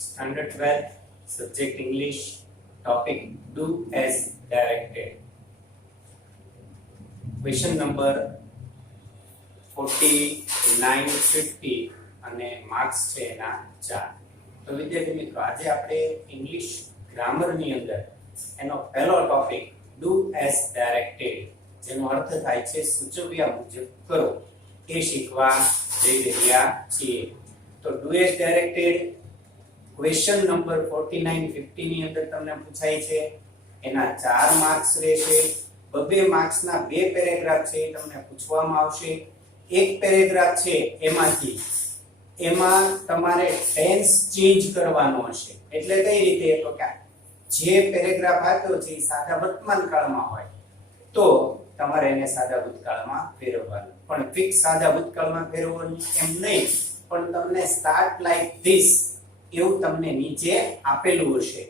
Standard 12, subject English, topic do as directed. Question number 49, 50 અને marks છે એના 4. તો વિદ્યાર્થી મિત્રો આજે આપણે ઇંગ્લિશ ગ્રામર ની અંદર એનો પહેલો ટોપિક do as directed જેનો અર્થ થાય છે સૂચવ્યા મુજબ કરો એ શીખવા જઈ રહ્યા છીએ. તો do as directed question number 49 50 ની અંદર તમને પૂછાય છે. એના 4 માર્ક્સ રહેશે. બબે માર્ક્સના બે પેરેગ્રાફ છે તમને પૂછવામાં આવશે. એક પેરેગ્રાફ છે એમાં તમારે ટેન્સ ચેન્જ કરવાનો હશે. એટલે કઈ રીતે? તો કે જે પેરેગ્રાફ આપ્યો છે એ સાદા વર્તમાન કાળમાં હોય તો તમારે એને સાદા ભૂતકાળમાં ફેરવવાનું. પણ ફિક્સ સાદા ભૂતકાળમાં ફેરવવાનું એમ નહીં, પણ તમને સ્ટાર્ટ લાઈક ધીસ એવું તમને નીચે આપેલું હશે.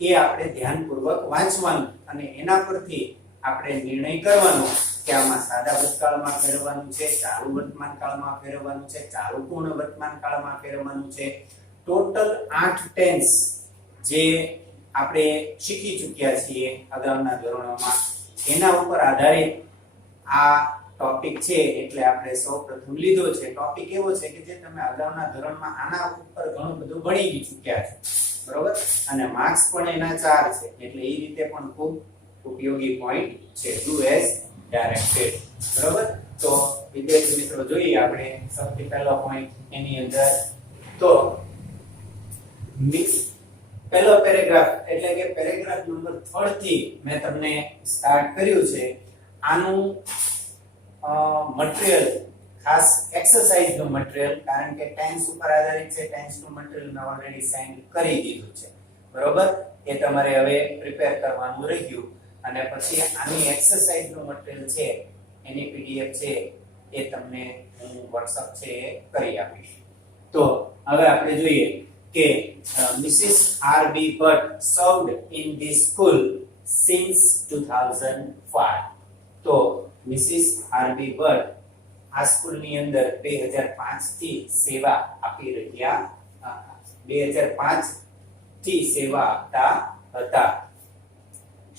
એ આપણે ધ્યાનપૂર્વક વાંચવાનું અને એના પરથી આપણે નિર્ણય કરવાનો કે આમાં સાદા ભૂતકાળમાં ફેરવવાનું છે, ચાલુ વર્તમાન કાળમાં ફેરવવાનું છે, ચાલુ પૂર્ણ વર્તમાન કાળમાં ફેરવવાનું છે. ટોટલ 8 ટેન્સ જે આપણે શીખી ચૂક્યા છીએ અગાઉના ધોરણોમાં, એના ઉપર આધારિત આ ટોપિક છે. એટલે આપણે સૌપ્રથમ લીધો છે. ટોપિક એવો છે કે જે તમે અગાઉના ધોરણમાં આના ઉપર ઘણું બધું ભણી ચૂક્યા છો, બરોબર? અને માર્ક્સ પણ એના 4 છે. એટલે એ રીતે પણ ખૂબ ઉપયોગી પોઈન્ટ છે do as directed, બરોબર? તો વિદ્યાર્થી મિત્રો જોઈએ આપણે સૌથી પહેલો પોઈન્ટ એની અંદર. તો પહેલો પેરેગ્રાફ એટલે કે પેરેગ્રાફ નંબર 3 થી મેં તમને સ્ટાર્ટ કર્યું છે. આનું મટીરીયલ ખાસ એક્સરસાઇઝ નું મટીરીયલ, કારણ કે ટેન્સ ઉપર આધારિત છે. ટેન્સ નું મટીરીયલ મેં ઓલરેડી સેન્ડ કરી દીધું છે, બરોબર? એ તમારે હવે પ્રિપેર કરવાનું રહ્યું. અને પછી આની એક્સરસાઇઝ નું મટીરીયલ છે એની પીડીએફ છે એ તમને હું WhatsApp છે એ કરી આપીશ. તો હવે આપણે જોઈએ કે Mrs. R.B. Butt served in this school since 2005. તો Mrs. R.B. Butt આ સ્કૂલની અંદર 2005 થી સેવા આપી રહ્યા 2005 થી સેવા આપતા હતા.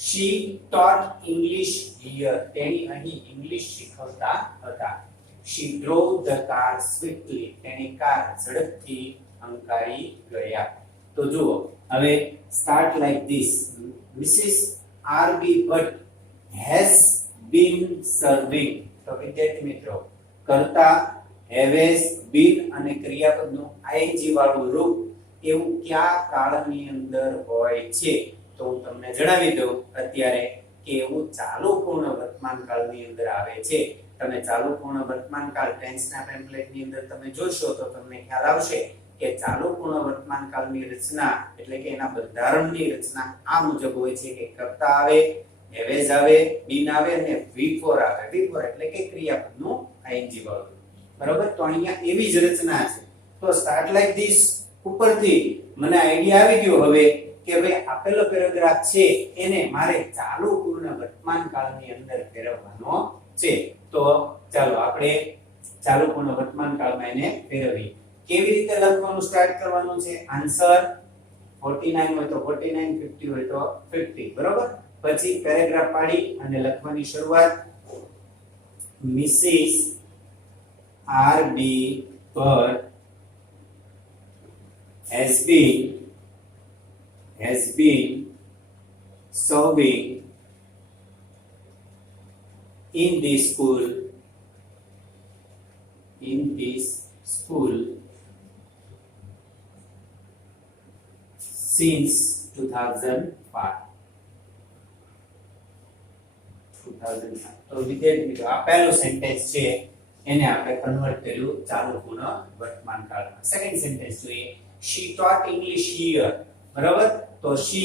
She taught English here. તેણી અહીં ઇંગ્લિશ શીખવતા હતા. She drove the car swiftly. તેણી કાર ઝડપથી હંકારી ગયા. તો જુઓ હવે start like this. Mrs. R.B. Butt has been serving. તો વિદ્યાર્થી મિત્રો કરતા has been અને ક્રિયાપદનું ing વાળું રૂપ એવું કયા કાળની અંદર હોય છે? તો હું તમને જણાવી દઉં અત્યારે કે એવું ચાલુ પૂર્ણ વર્તમાન કાળની અંદર આવે છે. તમે ચાલુ પૂર્ણ વર્તમાન કાળ ટેન્સના ટેમ્પલેટની અંદર તમે જોશો તો તમને ખ્યાલ આવશે કે ચાલુ પૂર્ણ વર્તમાન કાળની રચના એટલે કે એના બંધારણની રચના આ મુજબ હોય છે કે કર્તા આવે, હેવેઝ આવે, બીન આવે અને V4 આવે. V4 એટલે કે ક્રિયાપદનું ing વાળું, બરોબર? તો અહીંયા એવી જ રચના છે. તો સ્ટાર્ટ લાઈક ધીસ ઉપરથી મને આઈડિયા આવી ગયો હવે કે ભાઈ આપેલો પેરેગ્રાફ છે એને મારે ચાલુ પૂર્ણ વર્તમાન કાળની અંદર ફેરવવાનો છે. તો ચાલો આપણે ચાલુ પૂર્ણ વર્તમાન કાળમાં એને ફેરવીએ. કેવી રીતે લખવાનું સ્ટાર્ટ કરવાનું છે? આન્સર 49 હોય તો 49, 50 હોય તો 50, બરોબર? પછી પેરેગ્રાફ પાડી અને લખવાની શરૂઆત. Mrs. R.B. Butt has been serving in this school since 2005. તો વિદ્યાર્થી મિત્રો આ પહેલું સેન્ટેન્સ છે એને આપણે કન્વર્ટ કર્યું ચાલુ પૂર્ણ વર્તમાન કાળમાં. સેકન્ડ સેન્ટેન્સ જોઈએ. She taught English here. બરાબર? તો she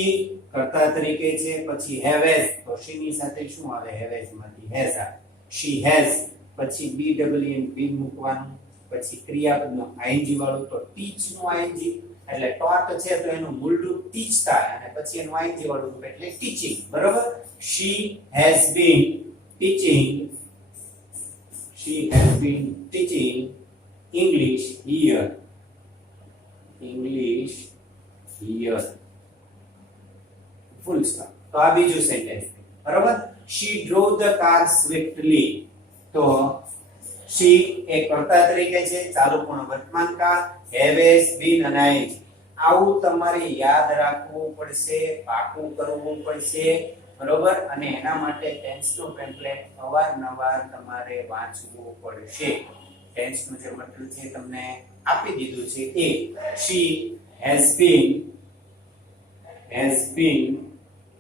કર્તા તરીકે છે. પછી have has, તો she ની સાથે શું આવે? have has માંથી has આવે. She has, પછી BWN બી મૂકવાનું. પછી ક્રિયાપદનું ing વાળું તો teach નું ing એટલે taught છે તો એનું મૂળ રૂપ teach થાય અને પછી એનું ing વાળું રૂપ એટલે teaching, બરાબર? She has been teaching English here. English here, full stop. તો આ બીજું સેન્ટેન્સ બરોબર. she drove the car swiftly. તો she એ કર્તા તરીકે છે, ચાલુ પૂર્ણ વર્તમાન કાળ, have has been અને is. આવું તમારે યાદ રાખવું પડશે, પાકું કરવું પડશે બરોબર. અને એના માટે ટેન્સ નું ટેમ્પલેટ અવારનવાર તમારે વાંચવું પડશે. ટેન્સ નું જે મટીરીયલ છે તમને આપી દીધું છે એ she has been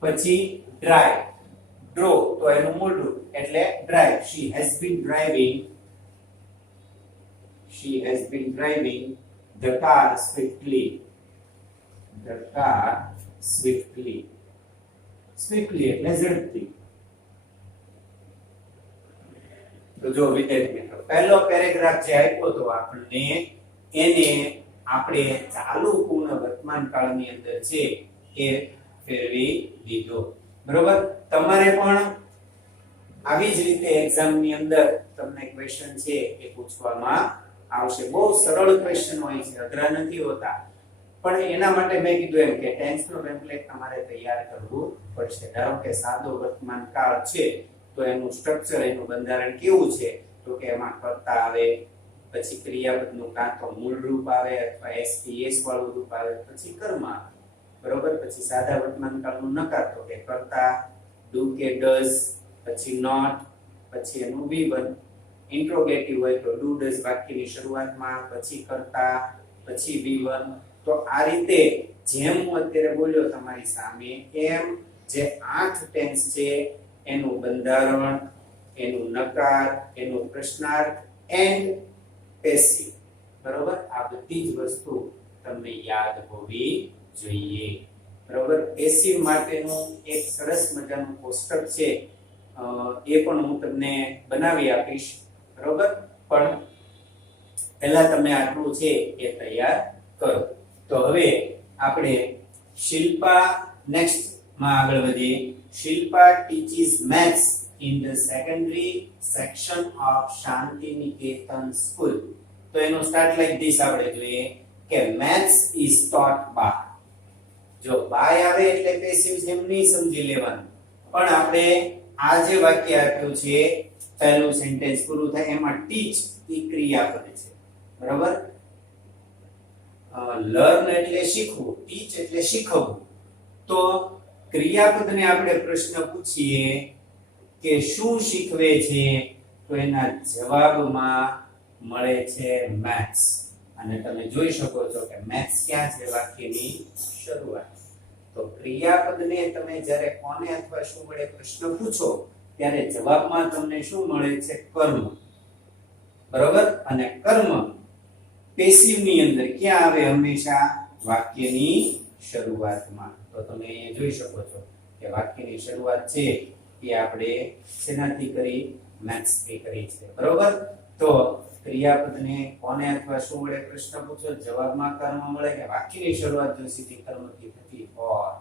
પછી drive, drove તો એનું મૂળ રૂપ એટલે drive. she has been driving the car swiftly. swiftly એટલે ઝડપથી. તો જો વિદ્યાર્થી મિત્રો, પહેલો પેરેગ્રાફ જે આપ્યો તો આપણને એને આપણે ચાલુ પૂર્ણ વર્તમાન કાળની અંદર છે એ ફેરવી દીધો બરોબર. તમારે પણ આવી જ રીતે એક્ઝામ ની અંદર તમને ક્વેશ્ચન છે એ પૂછવામાં આવશે. બહુ સરળ ક્વેશ્ચન હોય છે, અઘરા નથી હોતા. પણ એના માટે મેં કીધું એમ કે ટેન્સ નો ટેમ્પલેટ તમારે તૈયાર કરવું પડશે. ધારો કે સાદો વર્તમાન કાળ છે તો એનું સ્ટ્રક્ચર, એનું બંધારણ કેવું છે? તો કે એમાં કર્તા આવે, પછી ક્રિયાપદનું કાં તો મૂળ રૂપ આવે અથવા એસ વાળું રૂપ આવે, પછી કર્મ આવે બરોબર. પછી સાદા વર્તમાન કાળનું નકાર તો કે કર્તા, ડુ કે ડઝ, પછી નોટ, પછી એનું V1. ઇન્ટ્રોગેટિવ હોય તો ડુ ડઝ વાક્યની શરૂઆતમાં, પછી કર્તા, પછી V1. તો આ રીતે જેમ હું અત્યારે બોલ્યો તમારી સામે એમ જે 8 ટેન્સ છે એનું બંધારણ, એનું નકાર, એનું પ્રશ્નાર્થ એન્ડ પેસિવ બરોબર. આ બધી જ વસ્તુ તમને યાદ હોવી જોઈએ બરોબર. પેસિવ માટેનું એક સરસ મજાનું કોષ્ટક છે, એ પણ હું તમને બનાવી આપીશ બરોબર. પણ પહેલા તમે આટલું છે એ તૈયાર કરો. તો હવે આપણે શિલ્પા નેક્સ્ટ માં આગળ વધીએ. Shilpa teaches maths in the secondary section of Shanti Niketan school. તો એનો સ્ટાર્ટ લાઈક ધીસ આપણે જોઈએ કે maths is taught by. જો by આવે એટલે પેસિવ છે એમ નહીં સમજી લેવાનું, પણ આપણે આ જે વાક્ય આપ્યું છે પહેલું સેન્ટેન્સ પૂરું થાય એમાં ટીચ ઈ ક્રિયાપદ છે બરાબર. લર્ન એટલે શીખવું, ટીચ એટલે શીખવવું. તો ક્રિયાપદને આપણે પ્રશ્ન પૂછીએ કે શું શીખવે છે, તો એના જવાબમાં મળે છે મેથ્સ. અને તમે જોઈ શકો છો કે મેથ્સ ક્યાં છે? વાક્યની શરૂઆત. તો ક્રિયાપદને તમે જ્યારે કોને અથવા શું વડે પ્રશ્ન પૂછો ત્યારે જવાબમાં તમને શું મળે છે? કર્મ બરોબર. અને કર્મ પેસિવ ની અંદર ક્યાં આવે? હંમેશા વાક્યની શરૂઆતમાં. તો તમે અહીંયા જોઈ શકો છો કે વાક્યની શરૂઆત છે એ આપણે શેનાથી કરી? મેથ્સ થી કરી છે બરોબર. તો ક્રિયાપદને કોને અથવા શું વડે પ્રશ્ન પૂછો, જવાબમાં કર્મ મળે કે વાક્યની શરૂઆત જો સીધી કર્મથી થતી હોય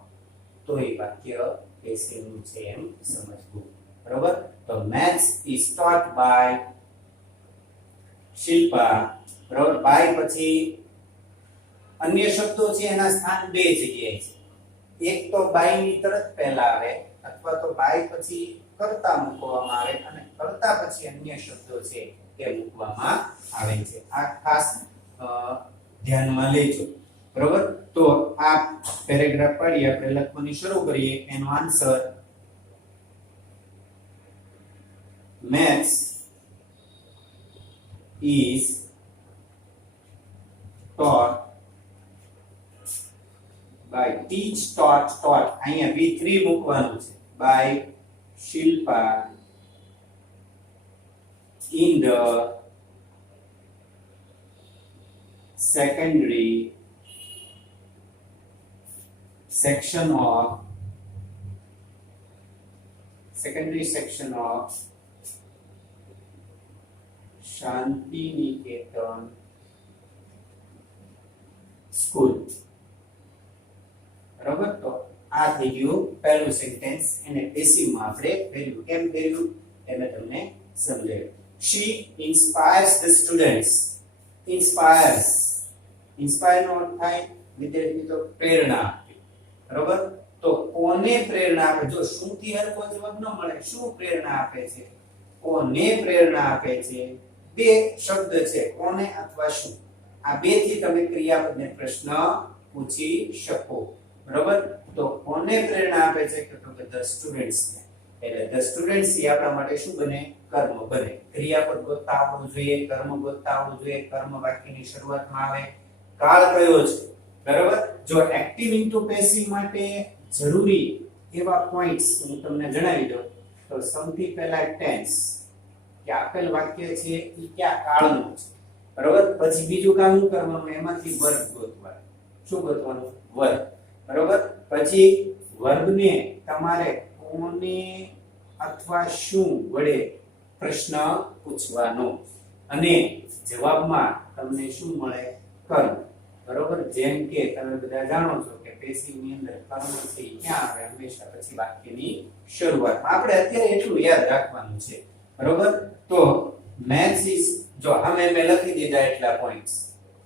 તો એ વાક્ય પેસિવ નું છે એમ સમજવું બરોબર. તો maths is taught by Shilpa બરોબર. બાય પછી અન્ય શબ્દો છે એના સ્થાન બે જગ્યાએ છે. એક તો બાય ની તરત પહેલા આવે અથવા તો બાય પછી કર્તા મૂકવામાં આવે અને કર્તા પછી અન્ય શબ્દો છે એ મૂકવામાં આવે છે. આ ખાસ ધ્યાનમાં લેજો બરોબર. તો આ પેરેગ્રાફ પાડી આપણે લખવાની શરૂ કરીએ. એનો answer maths is taught by teach taught અહીંયા V3 મૂકવાનું છે by Shilpa in the secondary section of Shanti Niketan school બરાબર. તો આ થઈ ગયું પહેલું સેન્ટેન્સ. એને પેસિવ માં આપણે કર્યું. કેમ કર્યું એ મેં તમને સમજાવ્યું. she inspires the students. inspire નો અર્થ થાય વિદ્યાર્થી મિત્રો પ્રેરણા આપવી, બરોબર? તો કોને પ્રેરણા આપે? જો શું થી હરખો જવાબ ન મળે, શું પ્રેરણા આપે છે, કોને પ્રેરણા આપે છે, બે શબ્દ છે, કોને અથવા શું. આ બે થી તમે ક્રિયાપદને પ્રશ્ન પૂછી શકો, બરોબર? તો કોને પ્રેરણા આપે છે તો કે the students ને. એટલે the students એ આપણા માટે શું બને? કર્મ બને. ક્રિયાપદ ગોતતા આવડવું જોઈએ, કર્મ ગોતતા આવડવું જોઈએ. કર્મ વાક્યની શરૂઆતમાં આવે. કાળ કયો છે, બરોબર? જો એક્ટિવ ઇન્ટુ પેસિવ માટે જરૂરી એવા પોઈન્ટ્સ હું તમને જણાવી દઉં તો સૌથી પહેલા ટેન્સ, કે આપેલ વાક્ય છે એ કયા કાળનું છે, બરોબર? પછી બીજું કામ શું કરવાનું? એમાંથી વર્ગ ગોતવાનો. શું ગોતવાનું? વર્ગ, બરોબર? પછી વર્ગને તમારે કોને અથવા શું વડે પ્રશ્ન પૂછવાનો અને જવાબમાં તમને શું મળે? કર્મ, બરોબર? જેમ કે તમે બધા જાણો છો કે પેસિવ ની અંદર કર્મ છે ક્યાં આવે? હંમેશા પછી વાક્યની શરૂઆતમાં. આપણે અત્યારે એટલું યાદ રાખવાનું છે, બરોબર? તો મેથ્સ ઇઝ, જો અમે લખી દીધા એટલા પોઈન્ટ્સ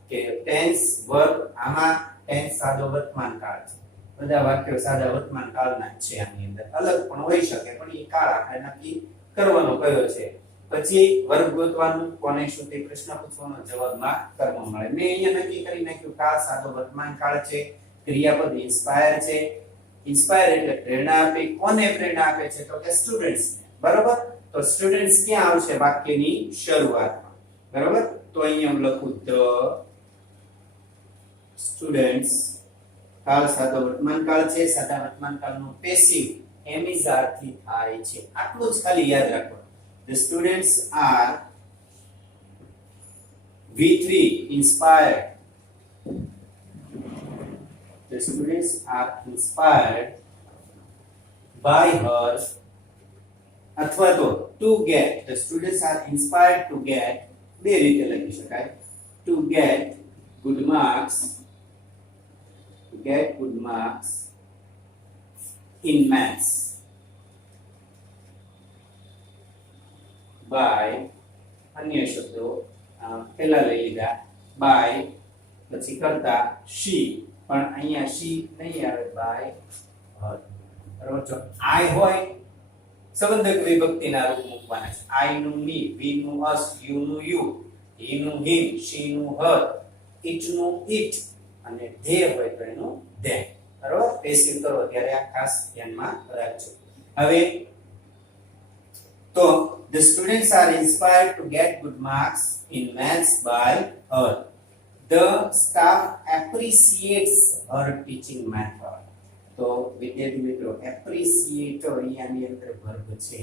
કે ટેન્સ, વર્બ, આમાં ટેન્સ સાદો વર્તમાન કાળ છે. બધા વાક્યો સાદા વર્તમાન કાળના જ છે. આની અંદર અલગ પણ હોઈ શકે, પણ એ કાળ આપણે નક્કી કરવાનો કયો છે. પછી વર્ગ ગોતવાનું, કોને શું તે પ્રશ્ન પૂછવાનો, જવાબમાં કર્મ મળે. મેં અહીંયા નક્કી કરી નાખ્યું કાળ સાદો વર્તમાન કાળ છે. ક્રિયાપદ ઇન્સ્પાયર છે. ઇન્સ્પાયર એટલે પ્રેરણા આપે. કોને પ્રેરણા આપે છે તો કે સ્ટુડન્ટ્સ ને, બરોબર? તો સ્ટુડન્ટ્સ ક્યાં આવશે? વાક્યની શરૂઆતમાં, બરોબર? તો અહીંયા હું લખું the students. કાળ સાદો વર્તમાન કાળ છે. સાદા વર્તમાન કાળનું પેસિવ એમ ઇઝ આર થી થાય છે. આટલું જ ખાલી યાદ રાખો. The students are V3 inspired. The students are inspired by her, અથવા to get. The students are inspired to get, બે રીતે લખી શકાય, to get good marks, to get good marks in maths by, અન્ય શબ્દો પહેલા લઈ લીધા, by પછી કરતા she, પણ અહીંયા she નહીં આવે, by her, બરાબર? જો I હોય સંબંધક વિભક્તિના રૂપ મૂકવાના છે. I નું me, we નું us, you નું you, he નું him, she નું her, it નું it, અને they હોય તો એનું them, બરાબર? પેસિવ કરો ત્યારે આ ખાસ ધ્યાનમાં રાખજો. હવે તો the students are inspired to get good marks in maths by her. The staff appreciates her teaching method. તો વિદ્યાર્થી મિત્રો એપ્રિશિએટ અહીંયાની અંદર વર્બ છે.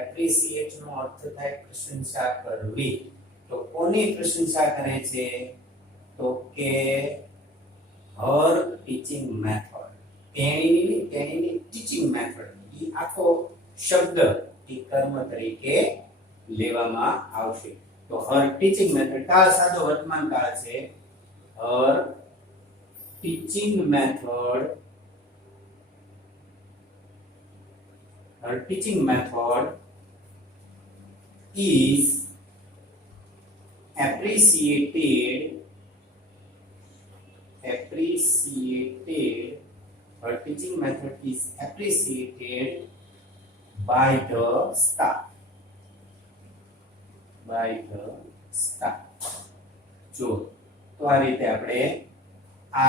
એપ્રિશિએટ નો અર્થ થાય પ્રશંસા કરવી. તો કોની પ્રશંસા કરે છે તો કે her teaching method. તેણીની ટીચિંગ મેથડ, ઈ આખો શબ્દ ઈ કર્મ તરીકે લેવામાં આવશે. તો her teaching method, કાળ સાદો વર્તમાન કાળ છે. her teaching method, her teaching method is appreciated, her teaching method is appreciated by the staff, જો તો આ રીતે આપણે આ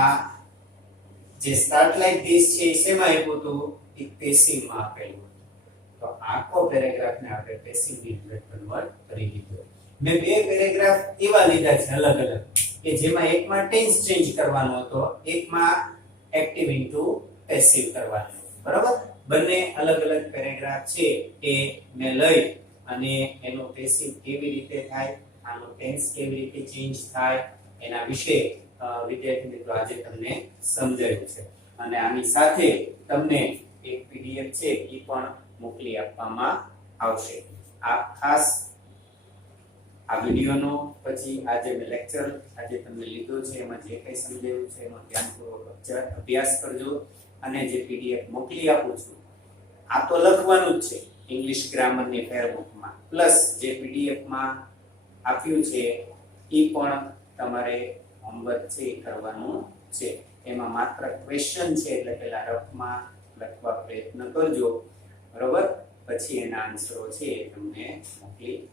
જે સ્ટાર્ટ લાઈક ધીસ છે એ શેમાં આપ્યું હતું? એક પેસિવ માં આપેલું. તો આખો પેરેગ્રાફ ને આપણે પેસિવ ની અંદર કન્વર્ટ કરી દીધો. મેં બે પેરેગ્રાફ એવા લીધા છે અલગ અલગ કે જેમાં એકમાં ટેન્સ ચેન્જ કરવાનો હતો, એકમાં એક્ટિવ ઇન્ટુ પેસિવ કરવાનો, બરાબર? બંને અલગ અલગ પેરેગ્રાફ છે એ મેં લઈ અને એનો પેસિવ કેવી રીતે થાય, આનો ટેન્સ કેવી રીતે ચેન્જ થાય એના વિશે વિદ્યાર્થી મિત્રો આજે તમને સમજાવ્યું છે. અને આની સાથે તમને એક પીડીએફ છે એ પણ મોકલી આપવામાં આવશે. આ ખાસ આ વિડિયોનો પછી આજે મેં લેક્ચર આજે તમને લીધો છે એમાં જે કંઈ સમજાવ્યું છે એનો ધ્યાનપૂર્વક અભ્યાસ કરજો. અને જે પીડીએફ મોકલી આપું છું આ તો લખવાનું જ છે ઇંગ્લિશ ગ્રામરની ફેરબુકમાં, પ્લસ જે પીડીએફ માં આપ્યું છે એ પણ તમારે હોમવર્ક છે કરવાનું છે. એમાં માત્ર ક્વેશ્ચન છે એટલે પેલા રફમાં લખવા પ્રયત્ન કરજો, બરોબર? પછી એના આન્સરો છે એ તમને મોકલી